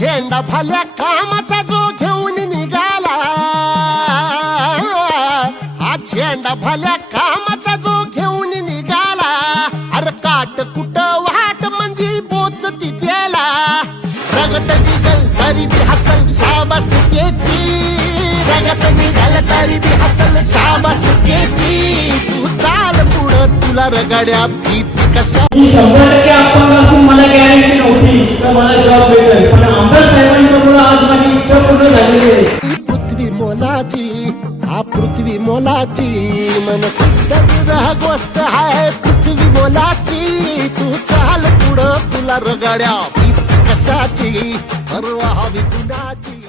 झेंडा फाल्या कामाचा जो घेऊन निघाला हा झेंडा फाल्या कामाचा जो घेऊन निघाला अरे काट कुट वाट म्हणजे बोच तिथ्याला रगत निघल तरी बी हसल शाबास केची रगत निघल तरी बी हसल शाबास केची तू चाल पुढं तुला रगड्या भीती कशा शंभर टक्के आपण असून मला गॅरंटी मनाची हा पृथ्वी मोलाची. मन सुंदर हा गोष्ट आहे पृथ्वी मोलाची. तू चाल पुढं तुला रगाड्या कशाची? परवा हवी कुणाची?